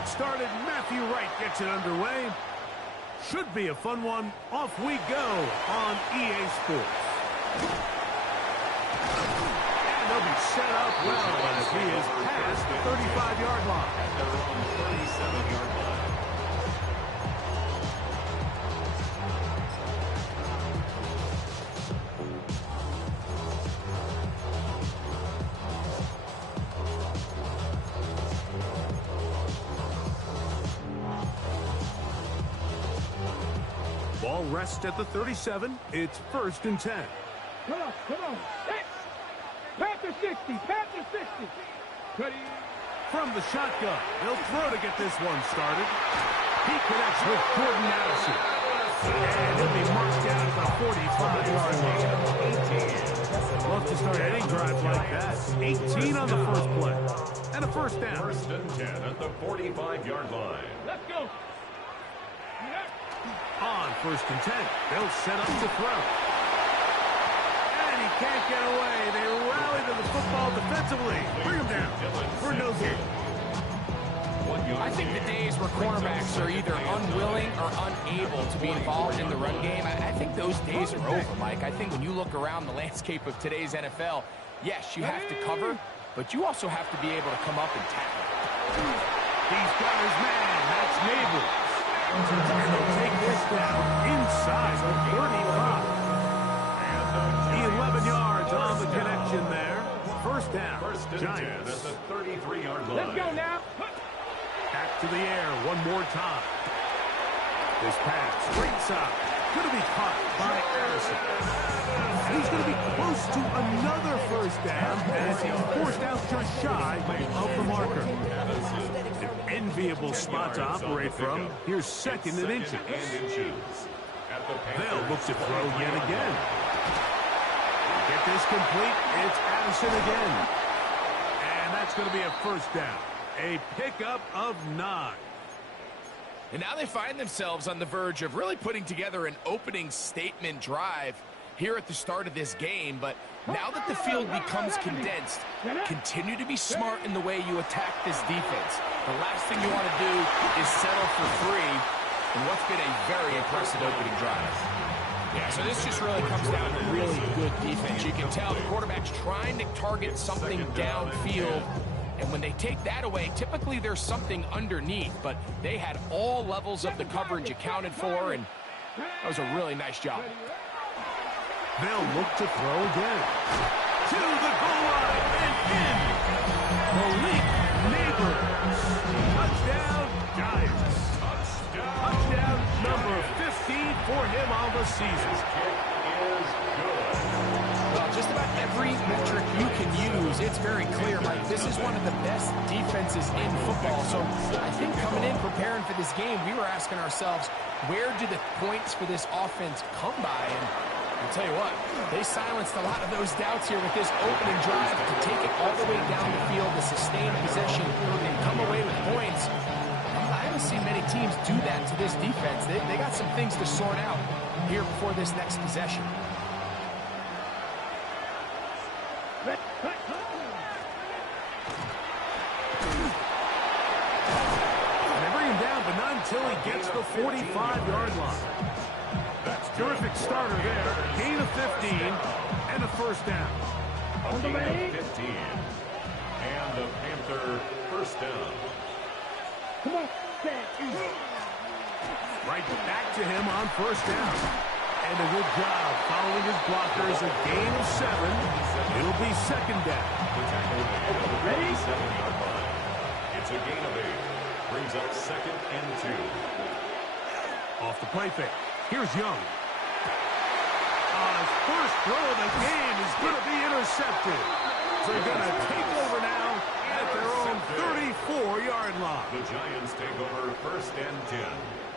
get started. Matthew Wright gets it underway. Should be a fun one. Off we go on EA Sports. And they'll be set up well as he is past the 35-yard line. At their own 37-yard line. Ball rests at the 37. It's 1st and 10. Come on. Hey. Panthers 60. Panthers 60. Ready. From the shotgun, they'll throw to get this one started. He connects with Jordan Addison. And he'll be marked down at the 45-yard line. Love to start any drive like that. 18 on the first play. And a first down. 1st and 10 at the 45-yard line. Let's go. On 1st and 10, they'll set up to throw. And he can't get away. They rally to the football defensively. Bring him down for no gain. I think the days where cornerbacks are either unwilling or unable to be involved in the run game, I think those days are over, Mike. I think when you look around the landscape of today's NFL, yes, you have to cover, but you also have to be able to come up and tackle. He's got his man. That's Neighbors. And they'll take this down inside the 35. 11 yards on the connection there. First down. 1st and 10 at the 33-yard line. Let's go now. Back to the air one more time. This pass straight side. Going to be caught by Addison. And he's going to be close to another first down as he's forced out just shy of the marker. An enviable spot to operate from. Here's 2nd and inches. They'll look to throw yet again. Get this complete. It's Addison again. And that's going to be a first down. A pickup of 9. And now they find themselves on the verge of really putting together an opening statement drive here at the start of this game. But now that the field becomes condensed, continue to be smart in the way you attack this defense. The last thing you want to do is settle for 3 in what's been a very impressive opening drive. Yeah, so this just really comes down to really good defense. You can tell the quarterback's trying to target something downfield. And when they take that away, typically there's something underneath, but they had all levels of the coverage accounted for, and that was a really nice job. They'll look to throw again. To the goal line and in. Malik Neighbors. Touchdown, Giants. Touchdown number 15 for him on the season. Well, just about every metric you can use, it's very clear, Mike. This is one of the best defenses in football. So I think coming in, preparing for this game, we were asking ourselves, where do the points for this offense come by? And I'll tell you what, they silenced a lot of those doubts here with this opening drive to take it all the way down the field, to sustain possession, and come away with points. I haven't seen many teams do that to this defense. They got some things to sort out here before this next possession. Until he gets the 45-yard line. Terrific starter there. Gain of 15 and a first down. A gain of 15 and the Panther first down. Come on. Right back to him on first down. And a good job following his blockers. A gain of 7. It'll be 2nd down. Ready? 7-yard line. It's a gain of 8. Brings up 2nd and 2. Off the play fake. Here's Young. His first throw of the game is going to be intercepted. So they're going to take over now at their own 34-yard line. The Giants take over 1st and 10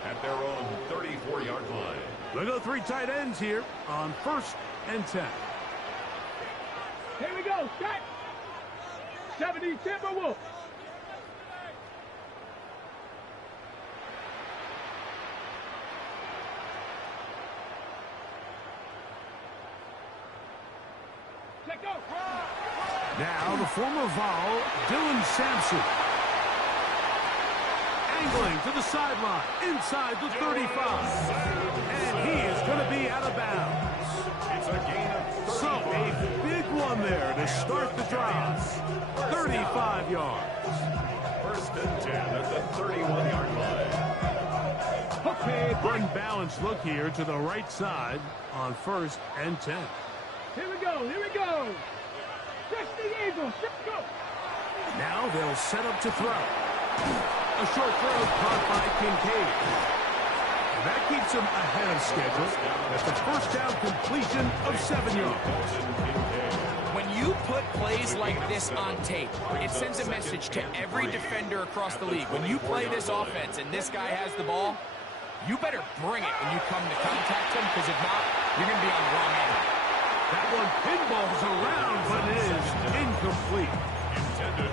at their own 34-yard line. We'll go 3 tight ends here on 1st and 10. Here we go. Set. 70 Timberwolves. Now the former Vol, Dylan Sampson. Angling to the sideline, inside the 35. And he is going to be out of bounds. It's a gain of 35. So a big one there to start the drive. 35 yards. First and 10 at the 31-yard line. Okay, unbalanced look here to the right side on 1st and 10. Here we go. Here we go. 60 Eagles. Go. Now they'll set up to throw. A short throw caught by Kincaid. And that keeps him ahead of schedule. That's the first down completion of 7 yards. When you put plays like this on tape, it sends a message to every defender across the league. When you play this offense and this guy has the ball, you better bring it when you come to contact him, because if not, you're going to be on the wrong end. That one pinballs around, but it is incomplete.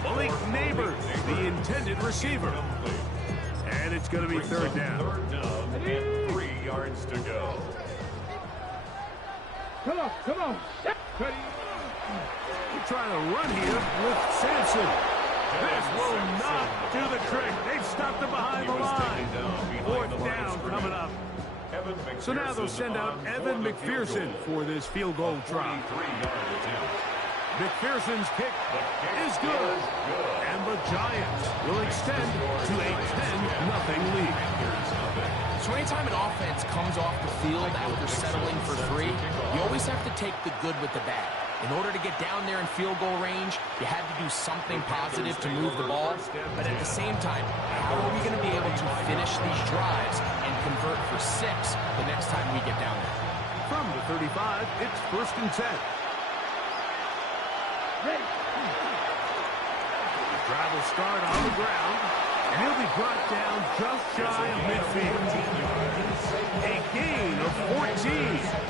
Malik Neighbors, the intended receiver. And it's going to be third down. Third down and 3 yards to go. Come on. Come on. We're trying to run here with Sampson. This will not do the trick. They've stopped him behind the line. Fourth down coming up. So now they'll send out Evan McPherson for this field goal try. McPherson's kick is good. And the Giants will extend to a 10-0 lead. So anytime an offense comes off the field after settling for 3, you always have to take the good with the bad. In order to get down there in field goal range, you had to do something positive to move the ball. But at the same time, how are we going to be able to finish these drives and convert for 6 the next time we get down there? From the 35, it's 1st and 10. Ready. The drive will start on the ground, and he'll be brought down just shy of midfield. A gain of 14.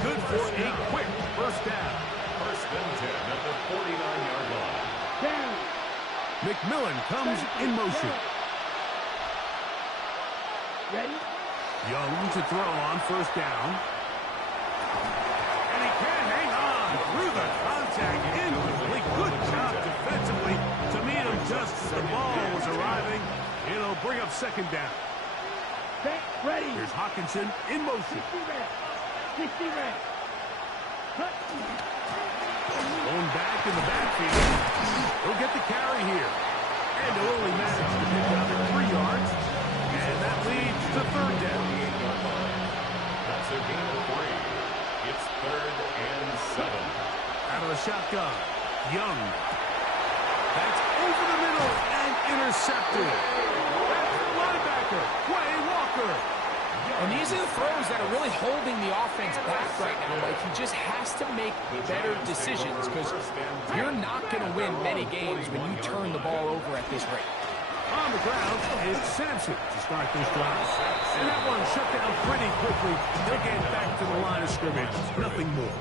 Good for a quick first down. First and 10 at the 49-yard line. Down. McMillan comes in motion. Ready. Young to throw on 1st down. And he can hang on through the contact. Incomplete. Good job defensively to meet him just as the ball was arriving. It'll bring up 2nd down. Ready. Here's Hawkinson in motion. 60 red. Cut. Going back in the backfield. He'll get the carry here. And he'll only manage to pick up 3 yards. And that leads to 3rd down. That's a gain of 3. It's 3rd and 7. Out of the shotgun. Young. That's over the middle and intercepted. That's the linebacker, Quay Walker. And these are the throws that are really holding the offense back right now. Like, he just has to make better decisions, because you're not going to win many games when you turn the ball over at this rate. On the ground, it's Sampson to start this drive. And that one shut down pretty quickly. He'll get back to the line of scrimmage. Nothing more.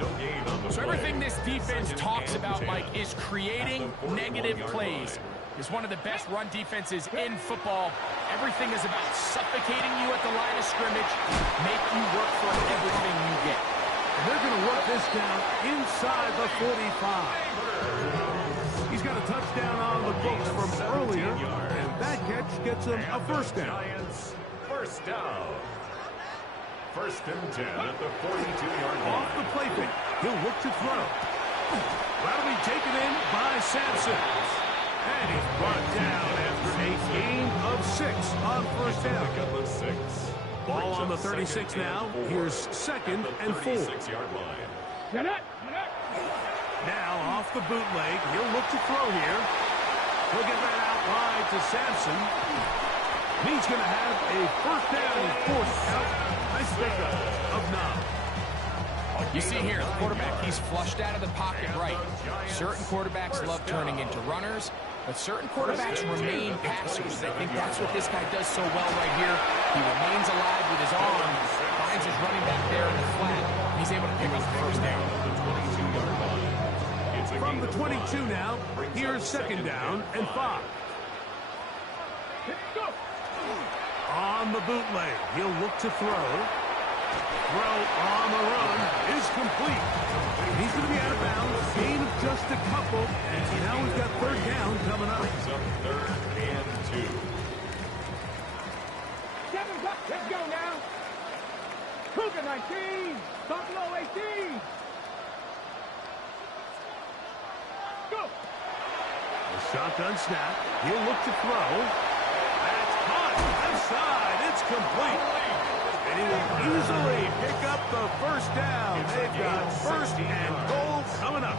No gain on the So play. everything this defense talks about, Mike, is creating negative plays. It's one of the best run defenses in football. Everything is about suffocating you at the line of scrimmage, make you work for everything you get. And they're going to work this down inside the 45. He's got a touchdown on the books from earlier, and that catch gets him a 1st down. Giants, 1st down. 1st and 10 at the 42-yard line. Off the play fake, he'll look to throw. That'll be taken in by Sampson. And he's brought down after a gain of 6 on 1st down. Pickup of 6. Ball on the 36 now. Here's 2nd and 4. 36-yard line. Get it. Now off the bootleg, he'll look to throw here. He'll get that out wide to Sampson. He's going to have a 1st down and 4th out. Nice pickup of 9. You see here, the quarterback, he's flushed out of the pocket right. Certain quarterbacks love turning into runners, but certain quarterbacks remain passers. I think that's what this guy does so well right here. He remains alive with his arm, finds his running back there in the flat, and he's able to pick up the 1st down. From the 22 now, here's 2nd down and 5. On the bootleg, he'll look to throw. Throw on the run is complete. He's going to be out of bounds. Gain of just a couple. And now we've got 3rd down coming up. 3rd and 2. Let's go now. Cougar 19. Buffalo 18. Go. A shotgun snap. He'll look to throw. That's caught. Left side. It's complete. And he will easily pick up the first down. They've got first and goal coming up.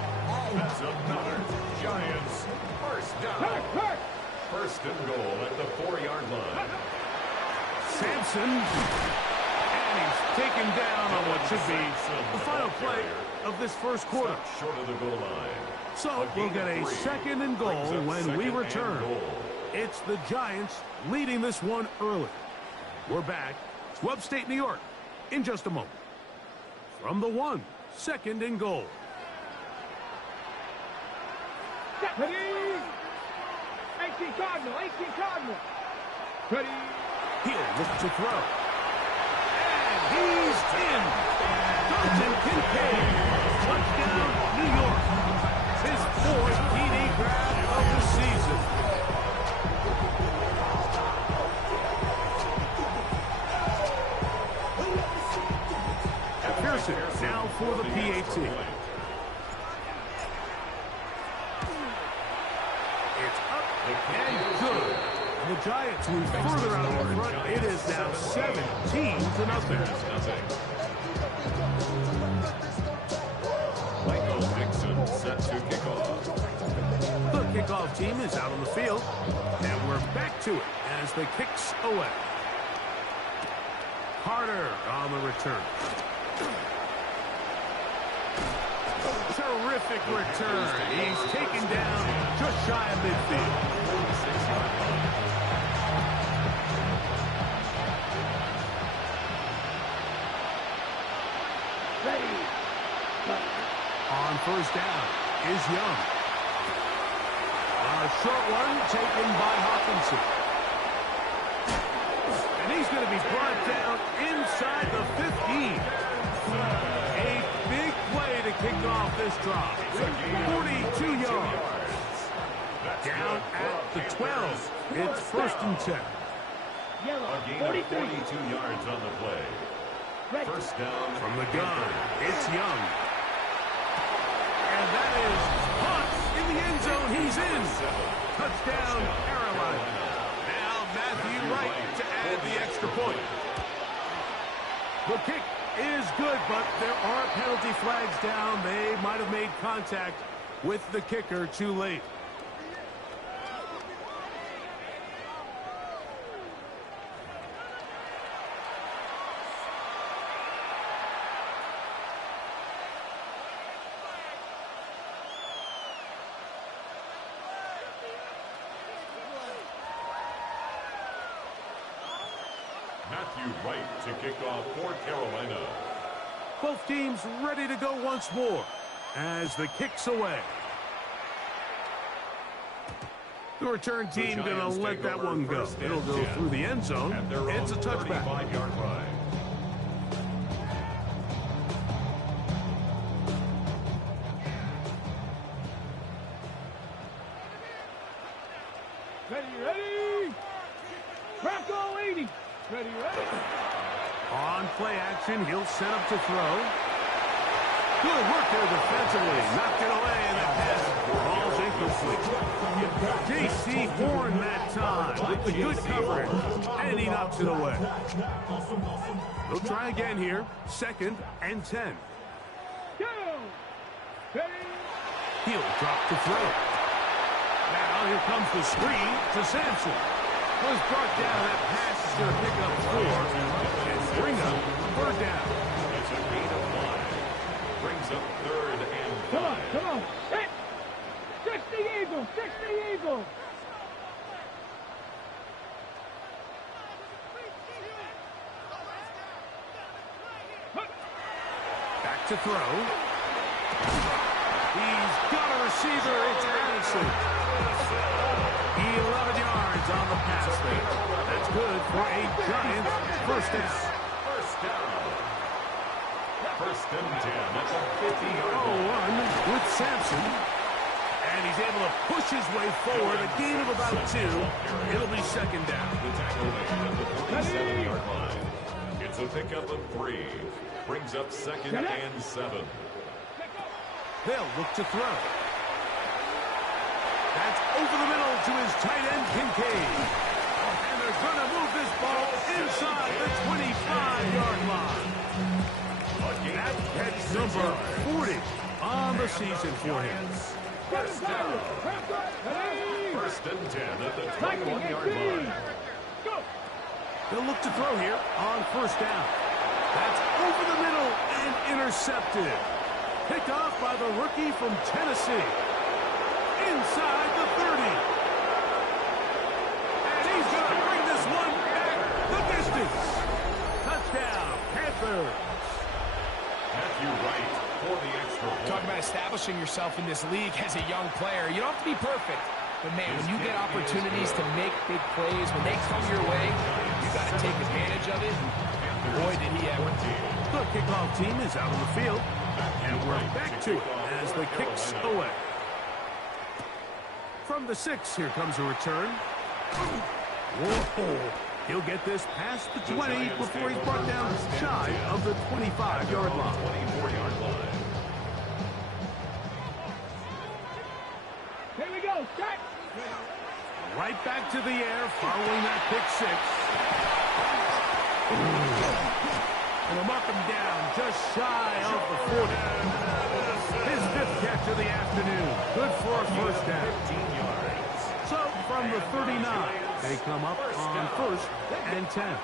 That's another Giants first down. First and goal at the 4-yard line. Sampson. And he's taken down on what should be the final play of this first quarter. Short of the goal line. So we'll get a second and goal when we return. It's the Giants leading this one early. We're back to upstate New York in just a moment. From the 1, second and goal. Ready? 18 Cardinal, 18 Cardinal. Ready? He'll look to throw. And he's in. Dalton Kincaid. Touchdown, New York. His 4th TD grab of the season. Pearson now for the PAT. It's up and good. The Giants move further out in front. It is now 17-0. Michael Dixon set to kick off. The kickoff team is out on the field, and we're back to it as the kicks away. Carter on the return. Terrific return. He's taken down just shy of midfield. On first down is Young. On a short one taken by Hawkinson. And he's going to be brought down inside the 15. A big play to kick off this drive. 42 yards. Down at the 12. It's first and 10. A gain of 42 yards on the play. First down from the gun. It's Young. And that is caught in the end zone. He's in. Touchdown, Carolina. Now Matthew Wright to add the extra point. The kick is good, but there are penalty flags down. They might have made contact with the kicker too late. Matthew Wright to kick off for Carolina. Both teams ready to go once more as the kick's away. The return team going to let that one go. It'll go through the end zone. It's a touchback. 35-yard line. Ready? Bronco 80. Ready? On play action, he'll set up to throw. Good work there defensively. Knocked it away, and that pass falls incomplete. J.C. Horn that time with the good coverage, and he knocks it away. They'll try again here. Second and 10. Go. Ready? He'll drop to throw. Now here comes the screen to Sampson. Was brought down. That pass is going to pick up 4 and bring up third down. It's a gain of 1. Brings up third and 5. Come on. Hit. 60 Eagles. 60 Eagles. Back to throw. He's got a receiver. It's Addison. 11 yards on the pass there. That's good for a Giants first down. First down. First and 10 at the 50-yard line. 0-1 with Sampson. And And he's able to push his way forward. A gain of about 2. It'll be second down. The tackle made at the 47-yard line. It's a pickup of 3. Brings up second and 7. They'll look to throw. That's over the middle to his tight end, Kincaid. And they're going to move this ball inside the 25-yard line. That catch number 40 on the season for him. First down. First and 10 at the 21-yard line. They'll look to throw here on first down. That's over the middle and intercepted. Picked off by the rookie from Tennessee. Inside the 30. And he's going to bring this one back the distance. Touchdown, Panthers. Matthew Wright for the extra point. Talking about establishing yourself in this league as a young player. You don't have to be perfect. But, man, when you get opportunities to make big plays, when they come your way, you got to take advantage of it. Boy, did he ever. The kickoff team is out on the field. And we're back to it as the kick's away. From the 6, here comes a return. Whoa. He'll get this past the 20 before he's brought down shy of the 25-yard line. 24-yard line. Here we go. Start. Right back to the air following that pick 6. And they'll mark him down just shy of the 40. His 5th catch of the afternoon. Good for a first down. 15 yards. So from the 39, they come up on first and 10.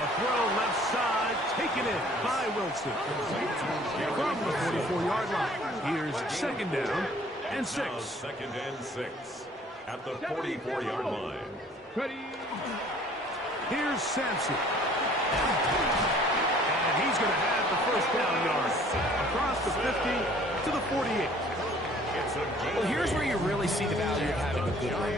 A throw left side, taken in by Wilson. From the 44-yard line, here's second down and 6. Now second and 6 at the 44-yard line. Ready. Here's Sampson. And he's going to have the first down yard across the 50 to the 48. Well, here's where you really see the value of having a good run.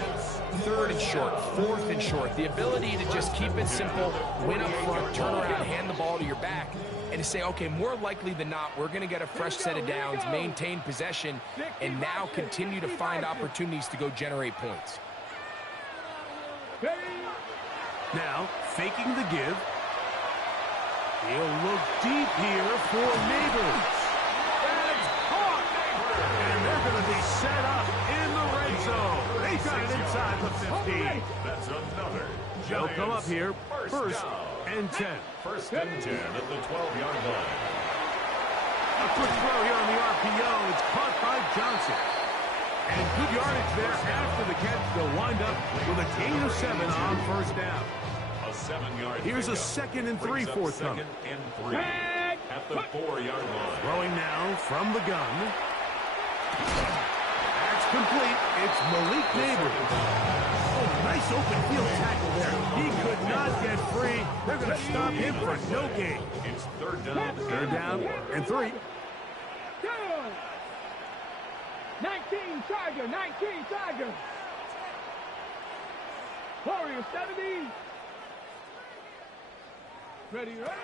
3rd and short, 4th and short. The ability to just keep it simple, win up front, turn around, hand the ball to your back, and to say, okay, more likely than not, we're going to get a fresh set of downs, maintain possession, and now continue to find opportunities to go generate points. Now, faking the give. He'll look deep here for Neighbors. That's caught. And they're going to be set up in the red zone. They got it inside the 50. That's another. They'll come up here first down. and 10. First and 10 at the 12-yard line. A quick throw here on the RPO. It's caught by Johnson. And good yardage there after the catch. They'll wind up with a gain of 7 on first down. A 7-yard Here's a pickup. second and 3 Brings up forthcoming. second and 3 at the 4-yard line. Throwing now from the gun. That's complete. It's Malik Neighbors. Oh, nice open field tackle there. He could not get free. They're going to stop him for no gain. It's third down. Third down and 3. 19 Tiger, 19 Tiger. Warriors 70. Ready, right?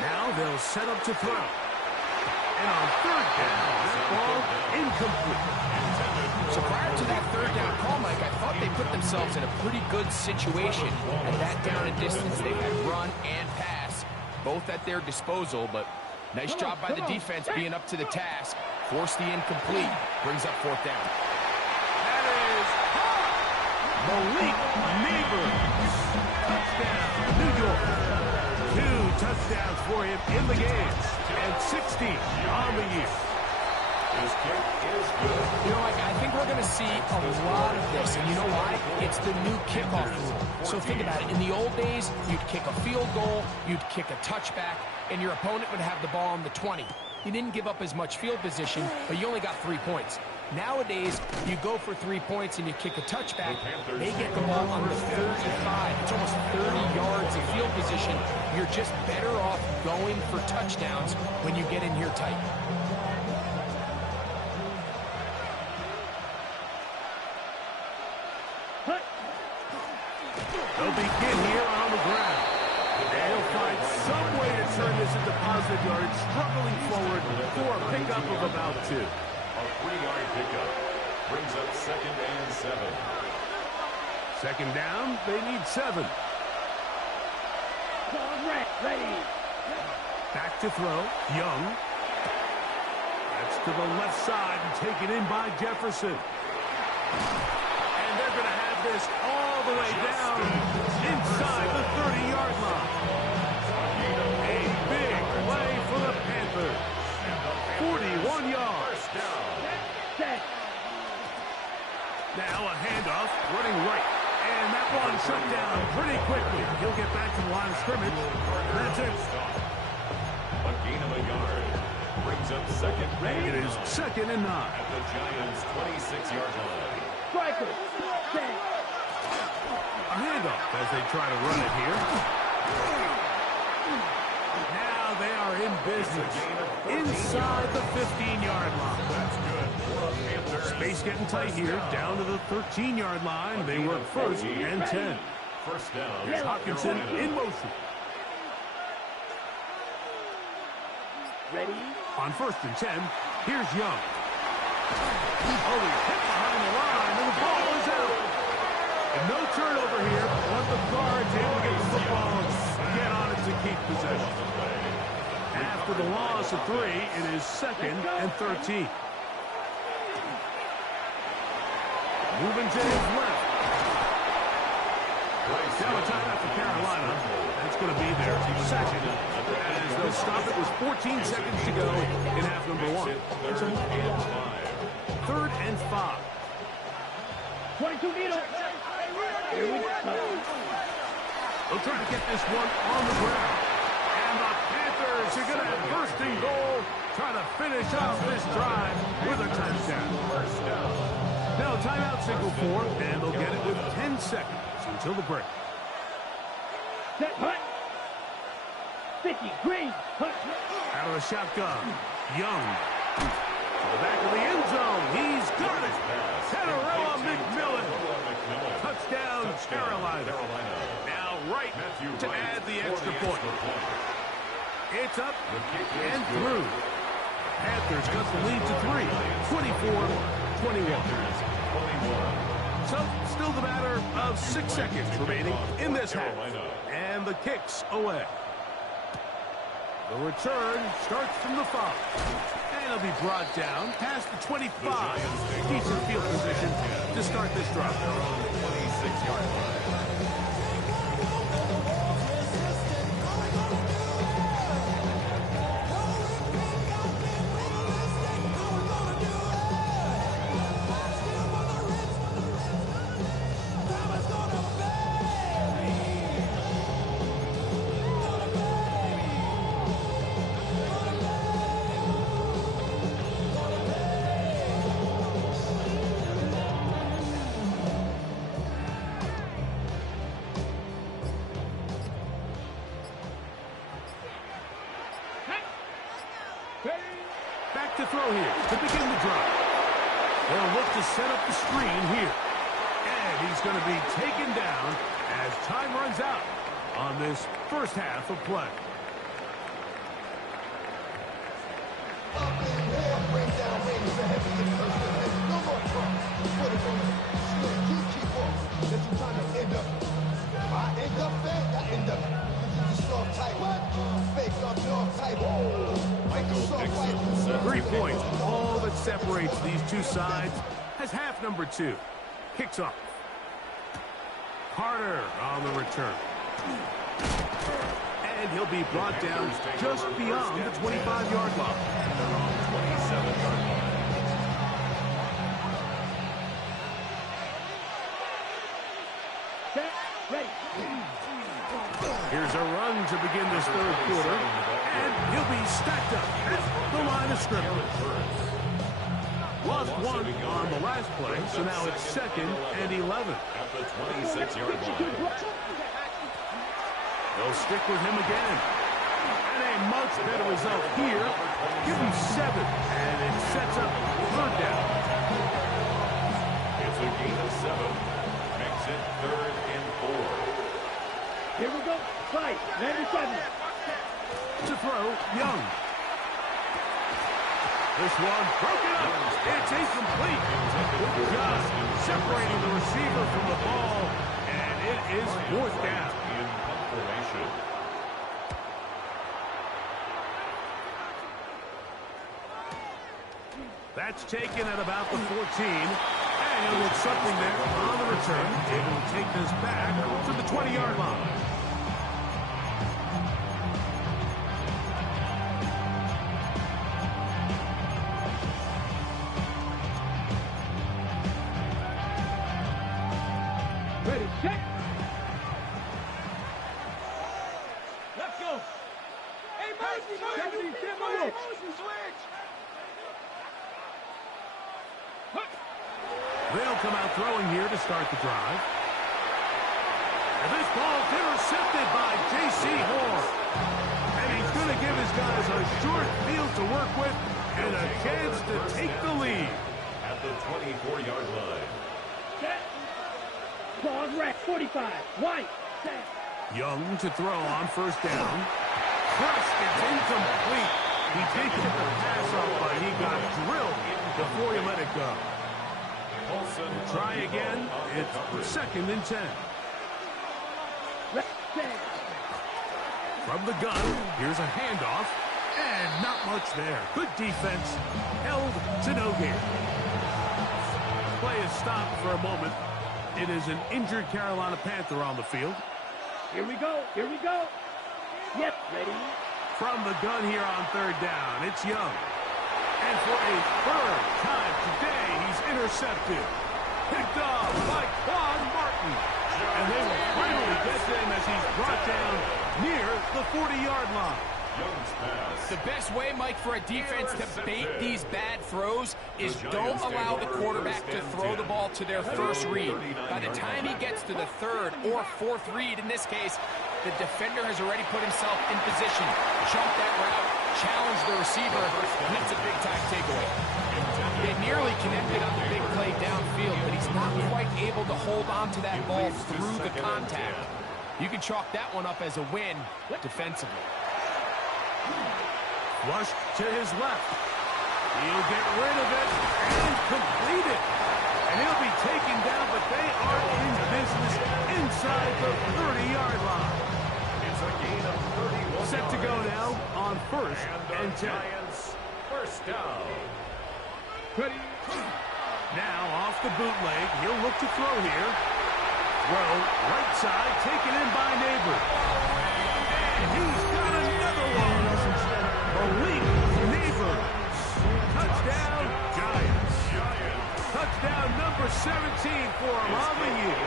Now they'll set up to throw. And on third down, that ball incomplete. So prior to that 3rd down call, Mike, I thought they put themselves in a pretty good situation at that down and distance. They had run and pass, both at their disposal, but nice job by the defense being up to the task. Forced the incomplete. Brings up 4th down. That is Malik Neighbors. Touchdown, New York. 2 touchdowns for him in the game. And 16 on the year. His kick is good. You know, I think we're going to see a lot of this, and you know why? It's the new kickoff rule. So think about it. In the old days, you'd kick a field goal, you'd kick a touchback, and your opponent would have the ball on the 20. You didn't give up as much field position, but you only got 3 points. Nowadays, you go for 3 points and you kick a touchback. They get the ball on the 35. It's almost 30 yards of field position. You're just better off going for touchdowns when you get in here tight. They'll begin here on the ground. And he'll find some way to turn this into positive offensive yards, struggling forward for a pickup of about 2. A 3-yard pickup brings up 2nd and 7. Second down, they need 7. Ready. Back to throw, Young. That's to the left side and taken in by Jefferson. And they're going to have this all the way down inside the 30-yard line. A big play for the Panthers. 41 yards. Now a handoff, running right. And that one shut down pretty quickly. He'll get back to the line of scrimmage. That's it. A gain of a yard brings up 2nd. It is 2nd and 9. At the Giants' 26-yard line. Striker. A handoff as they try to run it here. Now they are in business inside the 15-yard line. That's good for a Panthers. Space getting tight here, down to the 13-yard line. They work 1st and 10. First down. Here's Hawkinson in motion. Ready. On 1st and 10, here's Young. Oh, he's hit behind the line, and the ball is out. And no turnover here, but the Guards able to get the football and get on it to keep possession. After the loss of 3, it is 2nd and 13. Moving to his left. Now a timeout for Carolina. That's going to be their 2nd. As they'll stop it with 14 seconds to go in half number 1. 3rd and 5. 22 needle. Here we go. They'll try to get this one on the ground. And the Panthers are going to have bursting goal, trying to finish off this drive with a touchdown. Now timeout signal for, and they'll get it with 10 seconds until the break. Set hunt. 50 green. Hunt. Out of the shotgun, Young. To the back of the end zone. He's got it. Tenarella McMillan. Touchdown, Carolina. Now right to add the extra point. It's up and through. Panthers got the lead to 3, 24-21. So, still the matter of 6 seconds remaining in this half. And the kick's away. The return starts from the 5. And it'll be brought down past the 25. Decent field position to start this drive. 26-yard line. Back to throw here to begin the drive. They'll look to set up the screen here. And he's going to be taken down as time runs out on this first half of play. Michael Dixon. 3 points, all that separates these two sides, as half number 2 kicks off. Carter on the return. And he'll be brought down just beyond the 25-yard line. They're on 27-yard line. Ready. Here's a run to begin this third quarter. And he'll be stacked up at the line of scrimmage. Lost one on the last play, so now it's 2nd and 11. At the 26-yard line. They'll stick with him again. And a much better result here. Give him 7, and it sets up 3rd down. It's a gain of 7. Makes it 3rd and 4. Here we go. Right. 97. To throw, Young. This one broken up. It's incomplete. Good job separating the receiver from the ball, and it is fourth down. In confirmation. That's taken at about the 14. And he'll get something there on the return. Able to take this back to the 20-yard line. Ready, set. Let's go. Hey, Mosey, switch. They'll come out throwing here to start the drive. And this ball's intercepted by J.C. Horn. And he's going to give his guys a short field to work with and a chance to take the lead. At the 24-yard line. Set. Pause, rack, 45. White. Set. Young to throw on first down. Crushed, it's incomplete. He did get the pass off, but he got drilled before he let it go. Try again. It's second and 10. From the gun, here's a handoff, and not much there. Good defense, held to no gain. Play is stopped for a moment. It is an injured Carolina Panther on the field. Here we go. Yep, ready. From the gun here on third down, it's Young. And for a third time today, he's intercepted. Picked off by Quan Martin. And they will finally get him as he's brought down near the 40-yard line. The best way, Mike, for a defense to bait these bad throws is don't allow the quarterback to throw the ball to their first read. By the time he gets to the third or fourth read, in this case, the defender has already put himself in position, jumped that route, challenged the receiver, and it's a big-time takeaway. They nearly connected on the big play downfield, but he's not quite able to hold on to that ball through the contact. You can chalk that one up as a win defensively. Flushed to his left. He'll get rid of it and complete it. And he'll be taken down, but they are in business inside the 30-yard line. It's a gain of 31. Set to go now on first and 10. Giants first down. Ready. Now off the bootleg, he'll look to throw here. Throw right side, taken in by Neighbor. And he's got another one. Malik Neighbor. Touchdown, Giants. Touchdown number 17 for him on the year.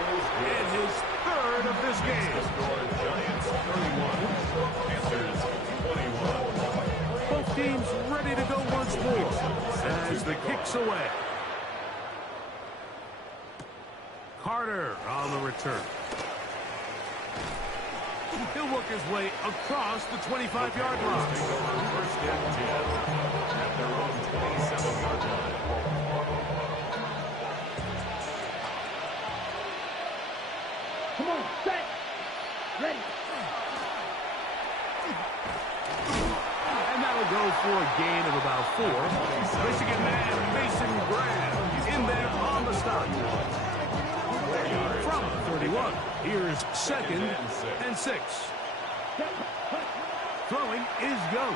And his third of this game. Giants 31. Panthers 21. Both teams ready to go once more as the kick's away. Carter on the return. He'll work his way across the 25-yard line. First and 10 at their own 27-yard line. Come on, set. Ready. And that'll go for a gain of about 4. Michigan man Mason Graham in there on the stop. From 31, here's second and 6. Throwing is go.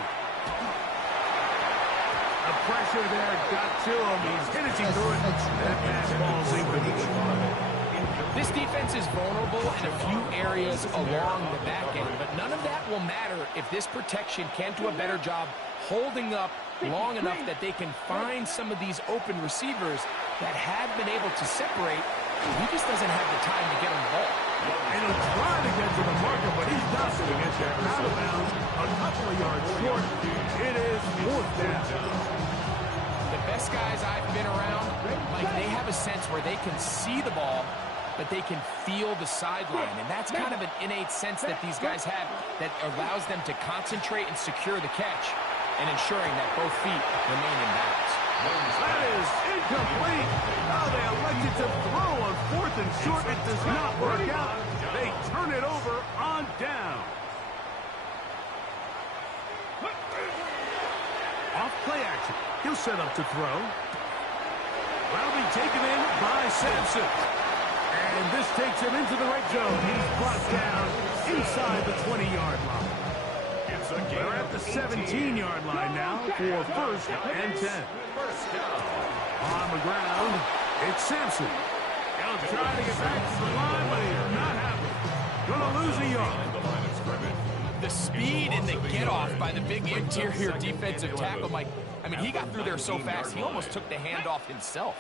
The pressure there got to him. He's hitting through it. That pass ball's incomplete. This defense is vulnerable in a few areas along the back end, but none of that will matter if this protection can't do a better job holding up long enough that they can find some of these open receivers that have been able to separate. He just doesn't have the time to get on the ball. And he'll try to get to the marker, but he's not going to get there. Out of bounds, a couple of yards short. It is fourth down. The best guys I've been around, Mike, they have a sense where they can see the ball, but they can feel the sideline. And that's kind of an innate sense that these guys have that allows them to concentrate and secure the catch and ensuring that both feet remain in bounds. That is incomplete. Oh, they elected to throw on fourth and short. It does not work out. They turn it over on down. Off play action. He'll set up to throw. That'll be taken in by Sampson. And this takes him into the red zone. He's brought down inside the 20-yard line. They're at the 17-yard line now for first and 10. On the ground, it's Sampson. He'll try to get back to the line, but he's not happy. Gonna lose a yard. The speed and the get-off by the big interior defensive tackle, Mike. I mean, he got through there so fast, he almost took the handoff himself.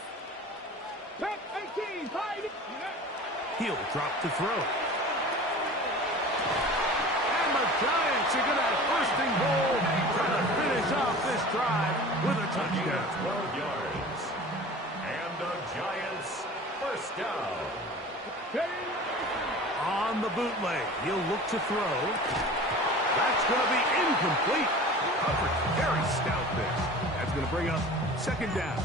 He'll drop to throw. And the Giants are going to have first and goal, trying to finish off this drive with a touchdown. 12 yards. And the Giants first down. On the bootleg, he'll look to throw. That's going to be incomplete. Coverage very stout there. That's going to bring up second down.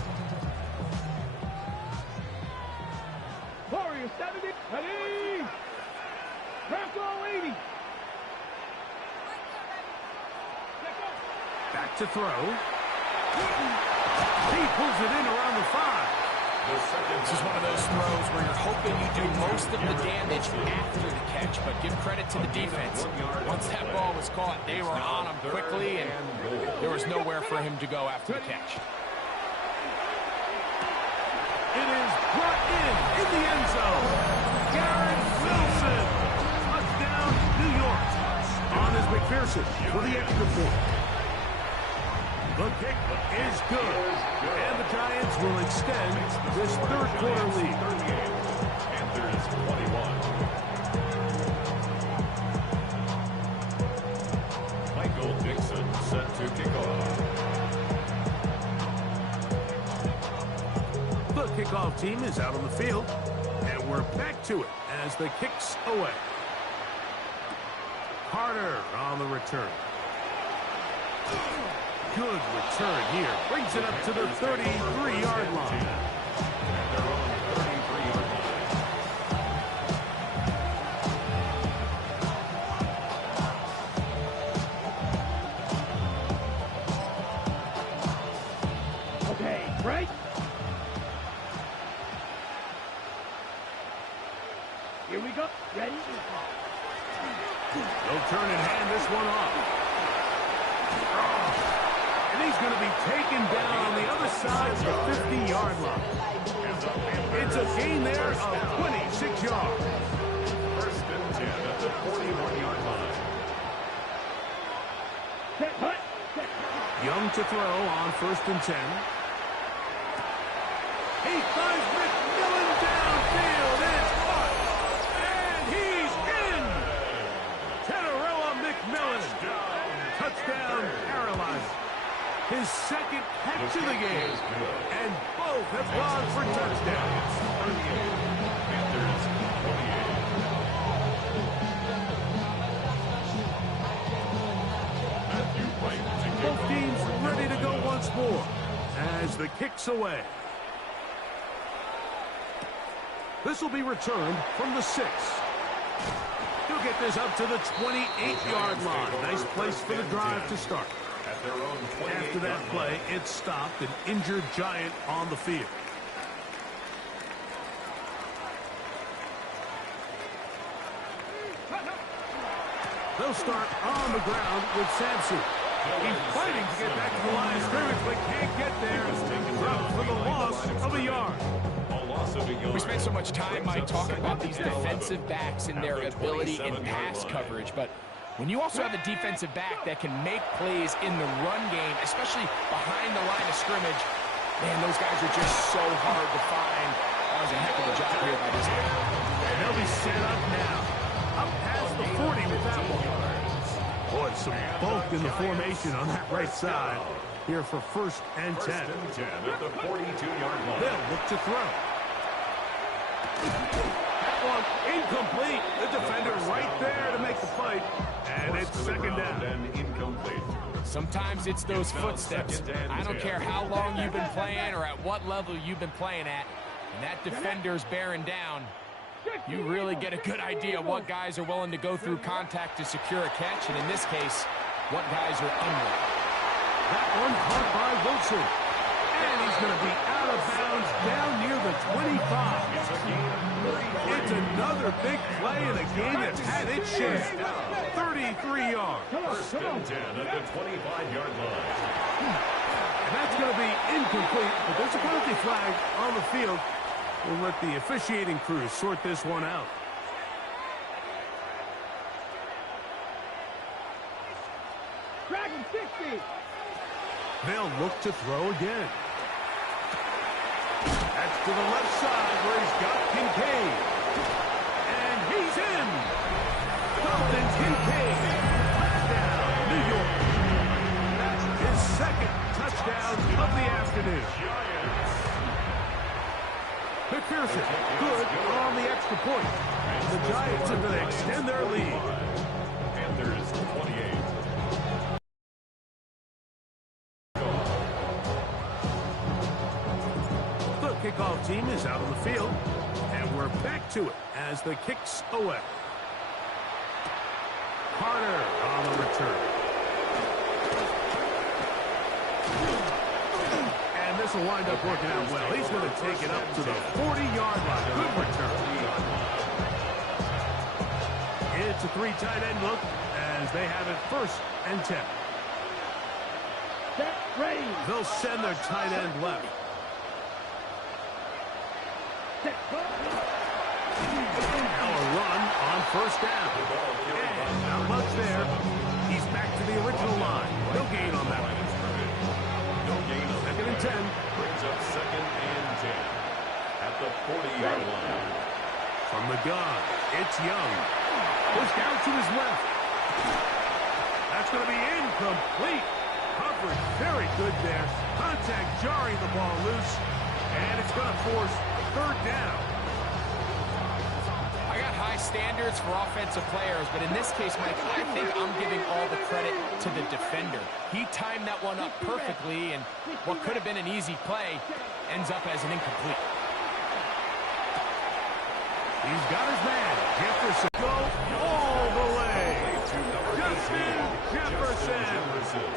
Warriors 70, ready. Draft all 80. Back to throw. He pulls it in around the 5. This is one of those throws where you're hoping you do most of the damage after the catch, but give credit to the defense. Once that ball was caught, they were on him quickly, and there was nowhere for him to go after the catch. It is brought in the end zone. Garrett Wilson. Touchdown, New York. On is McPherson for the extra point. The kick is good. And the Giants will extend this third quarter lead. Panthers 21. Michael Dixon set to kick off. The kickoff team is out on the field, and we're back to it as the kick's away. Carter on the return. Good return here. Brings it up to the 33-yard line. Okay, right? Here we go. Ready? They'll turn and hand this one off. And he's going to be taken down on the other side of the 50-yard line. It's a gain there of 26 yards. First and 10 at the 41-yard line. Young to throw on first and 10. He finds McMillan downfield. It's caught. And he's in. Tenerella McMillan. Touchdown, Carolina. His second catch of the game. And both have gone for touchdowns. Panthers 28. Both teams ready to go once more as the kick's away. This will be returned from the 6. He'll get this up to the 28-yard line. Nice place for the drive to start. After that play, it stopped an injured Giant on the field. They'll start on the ground with Sampson. He's fighting to get back to the line of scrimmage, but can't get there. Dropped for the loss of a yard. We spent so much time, Mike, talking about these defensive backs and their ability in pass coverage, but when you also have a defensive back that can make plays in the run game, especially behind the line of scrimmage, man, those guys are just so hard to find. That was a heck of a job here by this guy. And they'll be set up now. Up past the 40 with that one. Boy, some bulk in the formation on that right side. Here for first and 10. First and 10 at the 42-yard line. They'll look to throw. That one incomplete. The defender right there to make the fight. And it's second down. And incomplete. Sometimes it's those footsteps. I don't care how long you've been playing or at what level you've been playing at. And that defender's bearing down. You really get a good idea of what guys are willing to go through contact to secure a catch. And in this case, what guys are unwilling. That one caught by Wilson. And he's going to be out of bounds down near the 25. It's another big play in a game that's had its share. 33 yards. First and 10 at the 25-yard line. And that's going to be incomplete, but there's a penalty flag on the field. We'll let the officiating crew sort this one out. Dragon 60. They'll look to throw again. That's to the left side where he's got Kincaid. And he's in. Dalton Kincaid. Touchdown, New York. That's his second touchdown of the afternoon. McPherson, good on the extra point. The Giants are going to extend their lead. Panthers 28. The kickoff team is out on the field, and we're back to it as the kick's away. Carter on the return. And this will wind up working out well. He's going to take it up to the 40-yard line. Good return. It's a three tight end look as they have it first and 10. Set, ready. They'll send their tight end left. Set, go. Now a run on first down. And not much there. He's back to the original line. No gain on that one. No gain on Second and 10. Brings up second and 10 at the 40-yard line. From the gun, it's Young. Pushed out to his left. That's going to be incomplete. Coverage very good there. Contact jarring the ball loose. And it's going to force third down. I got high standards for offensive players, but in this case, Mike, I think I'm giving all the credit to the defender. He timed that one up perfectly, and what could have been an easy play ends up as an incomplete. He's got his man. Jefferson go all the way. Justin Jefferson.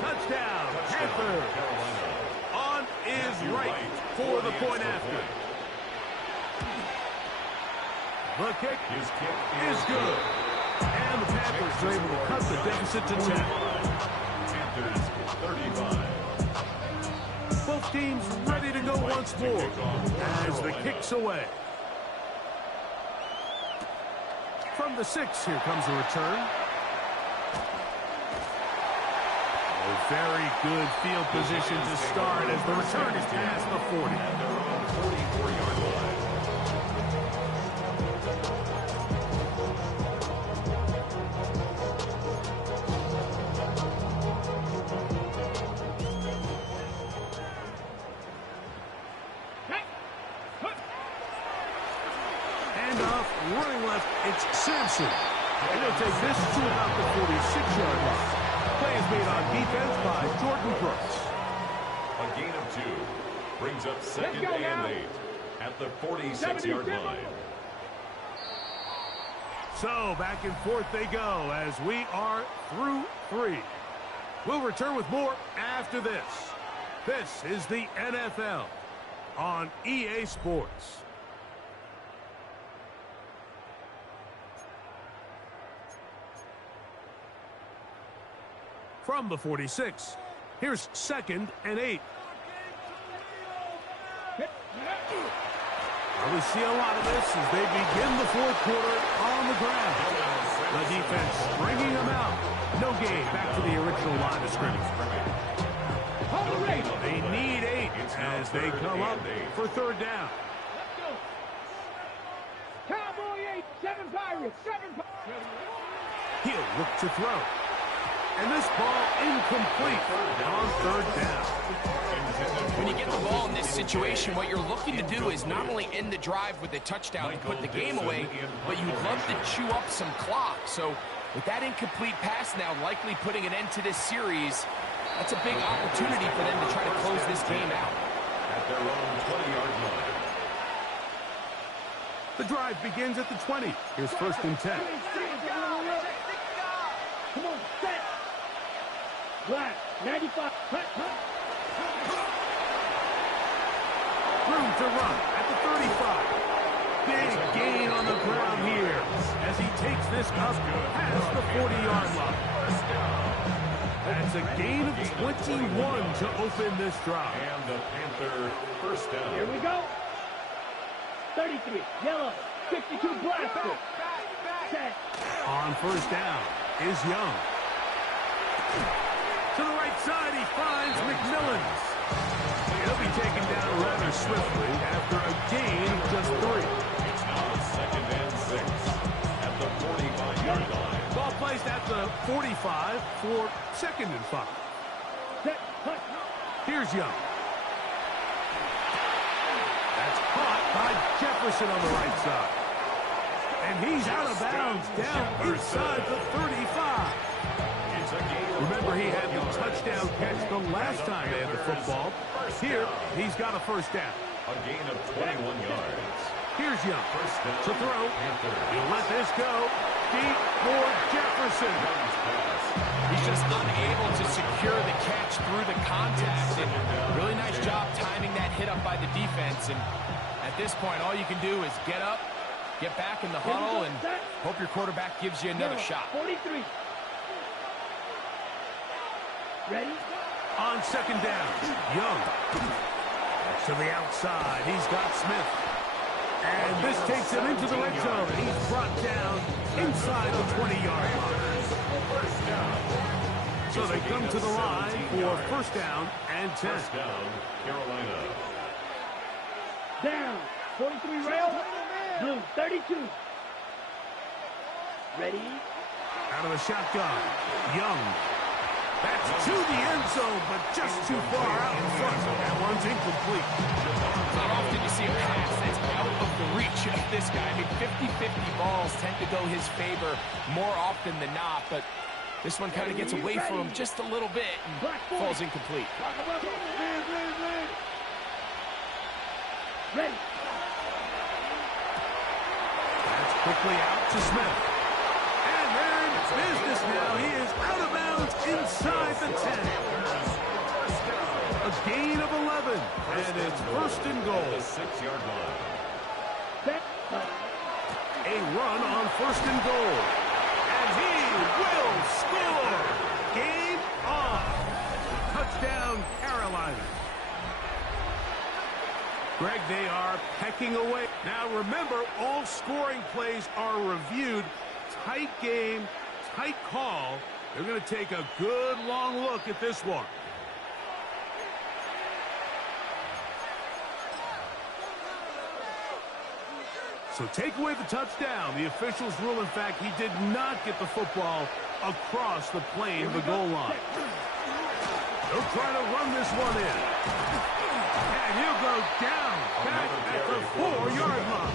Touchdown. Panthers. On is right for the point after. The kick is good. And the Panthers are able to cut the deficit to 10. Panthers 35. Both teams ready to go once more as the kick's away. From the 6, here comes a return. A very good field position to start as the return is past the 40. 44-yard line. Handoff, running left, it's Sampson. And they'll take this to about the 46-yard line. Play is made on defense by Jordan Brooks. A gain of 2 brings up second and 8 at the 46-yard line. So back and forth they go as we are through 3. We'll return with more after this. This is the NFL on EA Sports. From the 46, here's second and 8. Well, we see a lot of this as they begin the fourth quarter on the ground. The defense stringing them out. No gain. Back to the original line of scrimmage. They need 8 as they come up for third down. Let's go. Cowboy 8, 7 Pirates, 7 Pirates. He'll look to throw. And this ball incomplete on third down. When you get the ball in this situation, what you're looking to do is not only end the drive with a touchdown to put the game away, but you'd love to chew up some clock. So with that incomplete pass now likely putting an end to this series, that's a big opportunity for them to try to close this game out. At their own 20-yard line. The drive begins at the 20. Here's first and 10. Come on, set. Black. 95. Room to run at the 35. Big gain on the ground here as he takes this up past the 40-yard line. That's a gain of 21 to open this drive. And the Panther first down. Here we go. 33, yellow, 52, blaster. Set. On first down is Young. To the right side, he finds McMillans. He'll be taken down rather swiftly after a gain of just 3. It's now 2nd and 6 at the 45-yard line. Ball placed at the 45 for 2nd and 5. Set. Cut. Here's Young. That's caught by Jefferson on the right side. And he's out of bounds down inside the 35. Remember, he had the touchdown catch the last time they had the football. Here, he's got a first down. A gain of 21 yards. Here's Young First down. to throw. Panthers. He'll let this go. Deep for Jefferson. He's just unable to secure the catch through the contact. And really nice job timing that hit up by the defense. And at this point, all you can do is get up, get back in the huddle, and hope your quarterback gives you another shot. 43. Ready? On second down, Young. To the outside, he's got Smith. And this takes him into the red zone. He's brought down inside the 20-yard line. So they come to the line for first down and 10. First down, Carolina. Down. 43 rail. Blue. 32. Ready? Out of the shotgun, Young. That's to the end zone, but just too far out in front. That one's incomplete. Not often you see a pass that's out of the reach of this guy. I mean, 50-50 balls tend to go his favor more often than not, but this one kind of gets away from him just a little bit and falls incomplete. Ready. That's quickly out to Smith. And they're in business now. He is out of bounds inside the 10. A gain of 11. And it's first and goal. The 6-yard line. Set. A run on first and goal. And he will score. Game on. Touchdown, Carolina. Greg, they are pecking away. Now remember, all scoring plays are reviewed. Tight game, tight call. They're going to take a good long look at this one. So take away the touchdown. The officials rule, in fact, he did not get the football across the plane of the goal line. They'll try to run this one in. And he'll go down back at the 4-yard line.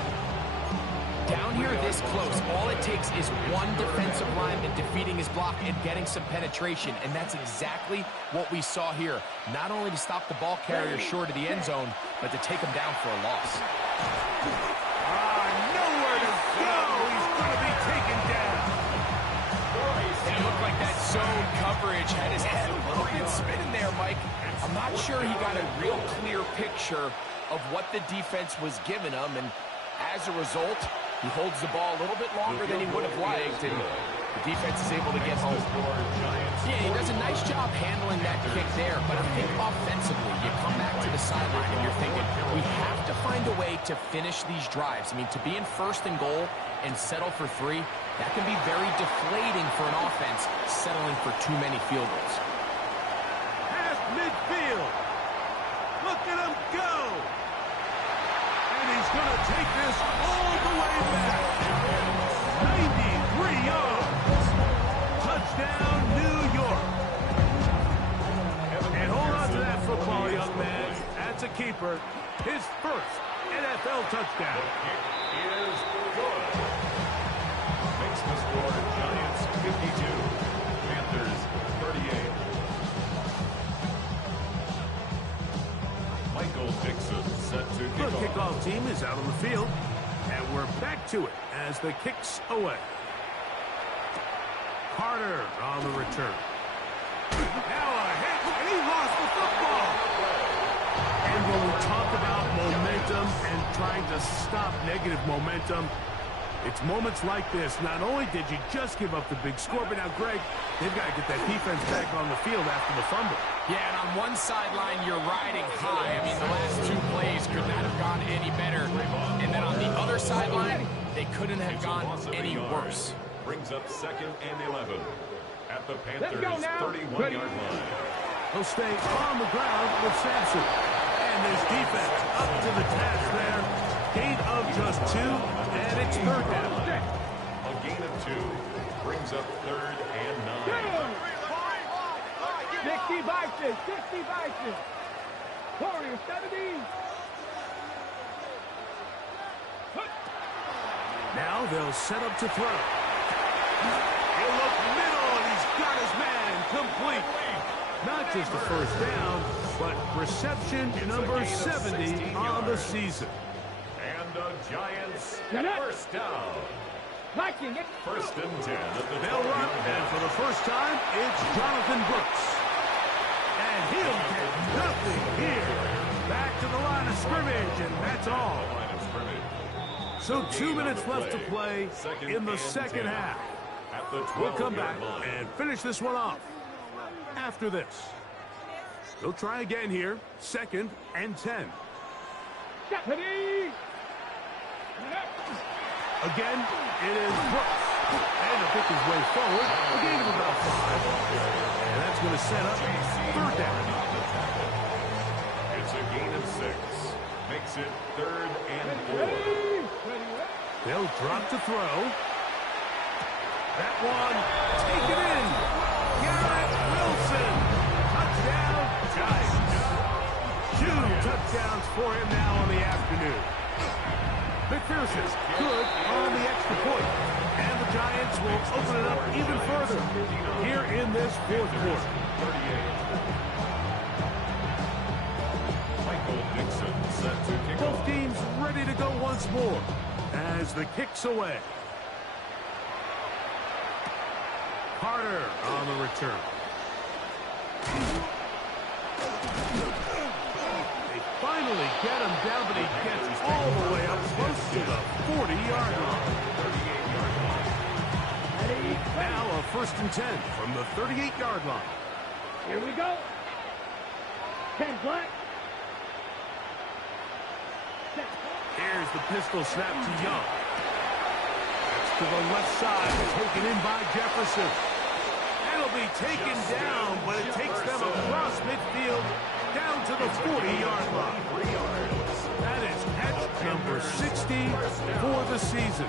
Down here this close, all it takes is one defensive lineman defeating his block and getting some penetration, and that's exactly what we saw here. Not only to stop the ball carrier short of the end zone, but to take him down for a loss. Nowhere to go. He's going to be taken down. And it looked like that zone coverage had his head a little bit spinning there, Mike. I'm not sure he got a real clear picture of what the defense was giving him, and as a result, he holds the ball a little bit longer than he would have liked, and the defense is able to get home. Yeah, he does a nice job handling that kick there, but I think offensively, you come back to the sideline and you're thinking, we have to find a way to finish these drives. I mean, to be in first and goal and settle for 3, that can be very deflating for an offense settling for too many field goals. Past midfield. Look at him go. And he's going to take this all the way back. 93 yards. Touchdown, New York. And hold on to that football, young man. That's a keeper. His first NFL touchdown. Is good. Makes the score Giants 52, Panthers 38. Michael Dixon set to The kickoff team is out on the field, and we're back to it as the kicks away. Carter on the return. Now a hit and he lost the football. And when we talk about momentum and trying to stop negative momentum, it's moments like this. Not only did you just give up the big score, but now, Greg, they've got to get that defense back on the field after the fumble. Yeah, and on one sideline, you're riding high. I mean, the last two plays could not have gone any better. And then on the other sideline, they couldn't have gone any worse. Brings up 2nd and 11 at the Panthers' 31-yard line. He'll stay on the ground with Sampson. And this defense up to the task there. Gain of just 2, and it's 3rd down. A gain of 2 brings up 3rd and 9. 60 vices, 60 vices. Warrior 70. Now they'll set up to throw. He'll look middle, and he's got his man complete. Not just a first down, but reception number 70 on the season. And the Giants first down. Viking it. 1st and 10 at the They'll run, and for the first time, it's Jonathan Brooks. And he'll get nothing here. Back to the line of scrimmage, and that's all. So 2 minutes left to play in the second half. We'll come back and finish this one off after this. They'll try again here. 2nd and 10. Again, it is Brooks. And to pick his way forward, a gain of about 5. And that's going to set up 3rd down. It's a gain of 6. Makes it 3rd and 4. They'll drop to throw. That one, take it in. Garrett Wilson. Touchdown, Giants. 2 touchdowns for him now on the afternoon. McPherson's good on the extra point. And the Giants will open it up even further here in this 4th quarter. 38. Michael Dixon set to kick Both off. teams ready to go once more as the kick's away. Carter on the return. They finally get him down, but he gets all the way up close to the 40-yard line. Now a 1st and 10 from the 38-yard line. Here we go. 10 black. Here's the pistol snap to Young. That's to the left side, taken in by Jefferson. That'll be taken down, but it takes them across midfield down to the 40-yard line. That is catch number 60 for the season.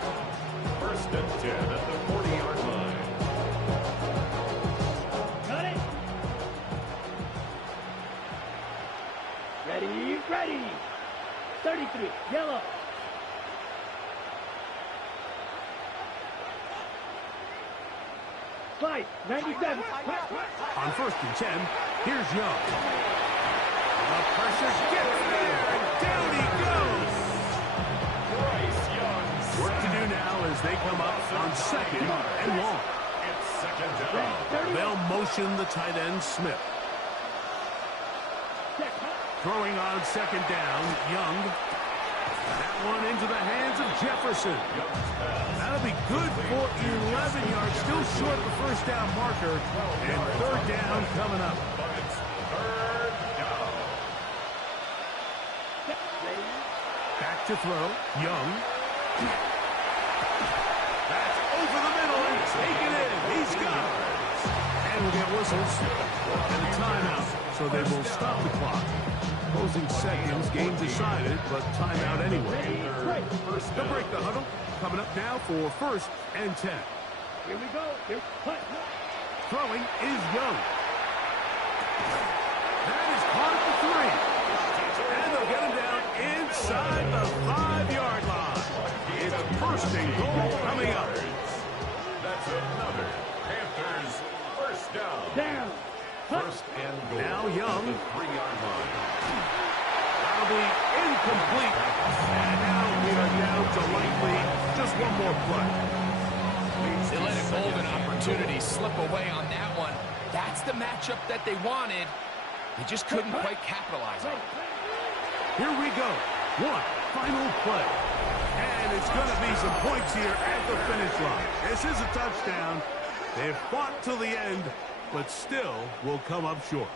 1st and 10 at the 40-yard line. Got it. Ready, ready. 33, yellow. Fight, 97. On 1st and 10, here's Young. The pressure gets there, and down he goes. Bryce Young. Work to do now as they come up on 2nd and long. It's 2nd down. They'll motion the tight end, Smith. Throwing on 2nd down, Young. That one into the hands of Jefferson. That'll be good for 11 yards. Still short of the first down marker. And 3rd down coming up. But it's 3rd down. Back to throw, Young. That's over the middle and taken in. He's got it. And we'll get whistles and a timeout, so they will stop the clock. Closing seconds, game decided, but timeout anyway. They'll break the huddle. Coming up now for 1st and 10. Here we go. Throwing is Young. That is caught at the 3. And they'll get him down inside the 5-yard line. It's 1st and goal coming up. That's another Panthers 1st down. Down. 1st and goal. Now Young. The 3-yard line. That'll be incomplete. And now we are down to likely just one more play. They let a golden opportunity slip away on that one. That's the matchup that they wanted, They just couldn't quite capitalize on it. Here we go. One final play. And it's going to be some points here at the finish line. This is a touchdown. They've fought till the end, but still will come up short.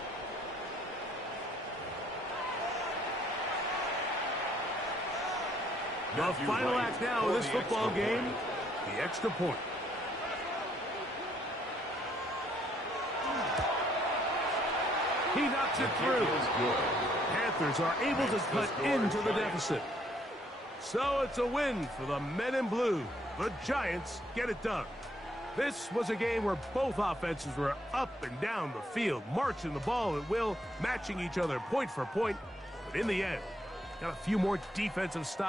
The final act now of this football game, the extra point. He knocks it through. Panthers are able to cut into the deficit. So it's a win for the men in blue. The Giants get it done. This was a game where both offenses were up and down the field, marching the ball at will, matching each other point for point. But in the end, got a few more defensive stops.